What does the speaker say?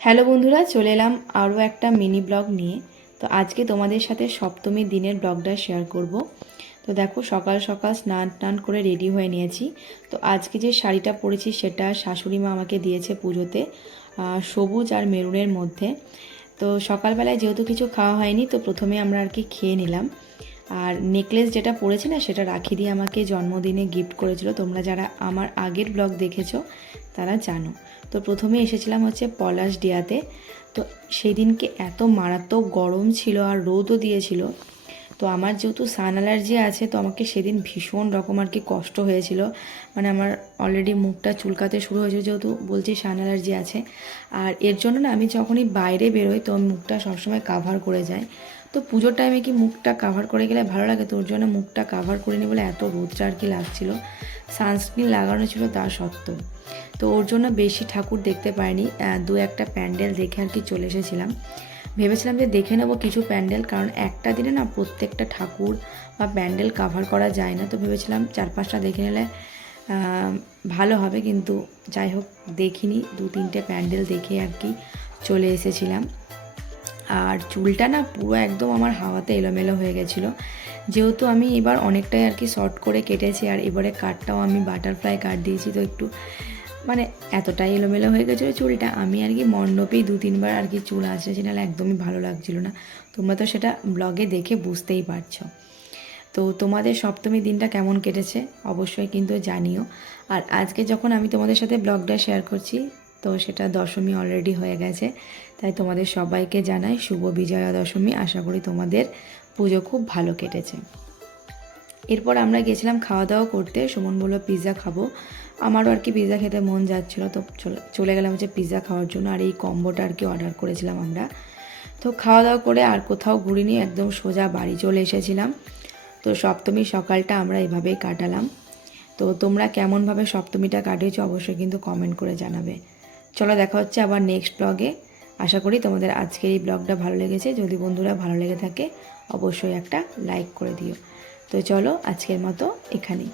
Hello বন্ধুরা, চলে এলাম আরও একটা মিনি ব্লগ নিয়ে। তো আজকে তোমাদের সাথে সপ্তমীর দিনের ব্লগটা শেয়ার করব। তো দেখো, সকাল সকাল স্নান টান করে রেডি হয়ে নিয়েছি। তো আজকে যে শাড়িটা পরেছি সেটা শাশুড়ি মা আমাকে দিয়েছে পুজোতে, সবুজ আর মেরুনের মধ্যে। তো সকালবেলায় যেহেতু কিছু খাওয়া হয়নি, তো প্রথমে আমরা আর কি খেয়ে নিলাম। আর নেকলেস যেটা পরেছি না, সেটা রাখি দিয়ে আমাকে জন্মদিনে গিফট করেছিল। তোমরা যারা আমার আগের ব্লগ দেখেছো তারা জানো। তো প্রথমে এসেছিলাম হচ্ছে পলাশডিয়াতে। তো সেই দিনকে এত মারাত্মক গরম ছিল আর রোদও দিয়েছিল। তো আমার যেহেতু সান অ্যালার্জি আছে, তো আমাকে সেদিন ভীষণ রকম আর কি কষ্ট হয়েছিল। মানে আমার অলরেডি মুখটা চুলকাতে শুরু হয়েছে, যেহেতু বলছি সান অ্যালার্জি আছে। আর এর জন্য না, আমি যখনই বাইরে বেরোই তো মুখটা সবসময় কাভার করে যায়। তো পুজোর টাইমে কি মুখটা কাভার করে গেলে ভালো লাগে, তো ওর জন্য মুখটা কাভার করিনি বলে এত রোদটা আর কি লাগছিল। সানস্ক্রিন লাগানো ছিল তা সত্ত্বেও। তো ওর জন্য বেশি ঠাকুর দেখতে পাইনি, দু একটা প্যান্ডেল দেখে আর কি চলে এসেছিলাম। ভেবেছিলাম যে দেখে নেবো কিছু প্যান্ডেল, কারণ একটা দিনে না প্রত্যেকটা ঠাকুর বা প্যান্ডেল কাভার করা যায় না। তো ভেবেছিলাম 4-5টা দেখে নিলে ভালো হবে, কিন্তু যাই হোক দেখিনি, 2-3টে প্যান্ডেল দেখে আর কি চলে এসেছিলাম। আর চুলটা না পুরো একদম আমার হাওয়াতে এলোমেলো হয়ে গেছিলো, যেহেতু আমি এবার অনেকটাই আর কি শর্ট করে কেটেছি। আর এবারে কাটটাও আমি বাটারফ্লাই কাট দিয়েছি, তো একটু মানে এতটাই এলোমেলো হয়ে গেছিলো চুলটা, আমি আর কি মণ্ডপেই 2-3বার আর কি চুল আঁচড়েছি, নাহলে একদমই ভালো লাগছিল না। তোমরা তো সেটা ব্লগে দেখে বুঝতেই পারছো। তো তোমাদের সপ্তমী দিনটা কেমন কেটেছে অবশ্যই কিন্তু জানিও। আর আজকে যখন আমি তোমাদের সাথে ব্লগটা শেয়ার করছি, তো সেটা দশমী অলরেডি হয়ে গেছে। তাই তোমাদের সবাইকে জানাই শুভ বিজয়া দশমী। আশা করি তোমাদের পুজো খুব ভালো কেটেছে। এরপর আমরা গেছিলাম খাওয়া দাওয়া করতে। সুমন বললো পিৎজা খাবো, আমারও আর কি পিৎজা খেতে মন যাচ্ছিলো, তো চলে গেলাম হচ্ছে পিৎজা খাওয়ার জন্য। আর এই কম্বোটা আর কি অর্ডার করেছিলাম আমরা। তো খাওয়া দাওয়া করে আর কোথাও ঘুরিনি, একদম সোজা বাড়ি চলে এসেছিলাম। তো সপ্তমীর সকালটা আমরা এভাবেই কাটালাম। তো তোমরা কেমনভাবে সপ্তমীটা কাটিয়েছো অবশ্যই কিন্তু কমেন্ট করে জানাবে। চলো, দেখা হচ্ছে আবার নেক্সট ব্লগে। আশা করি তোমাদের আজকের এই ব্লগটা ভালো লেগেছে। যদি বন্ধুরা ভালো লেগে থাকে অবশ্যই একটা লাইক করে দিও। তো চলো, আজকের মতো এখানেই।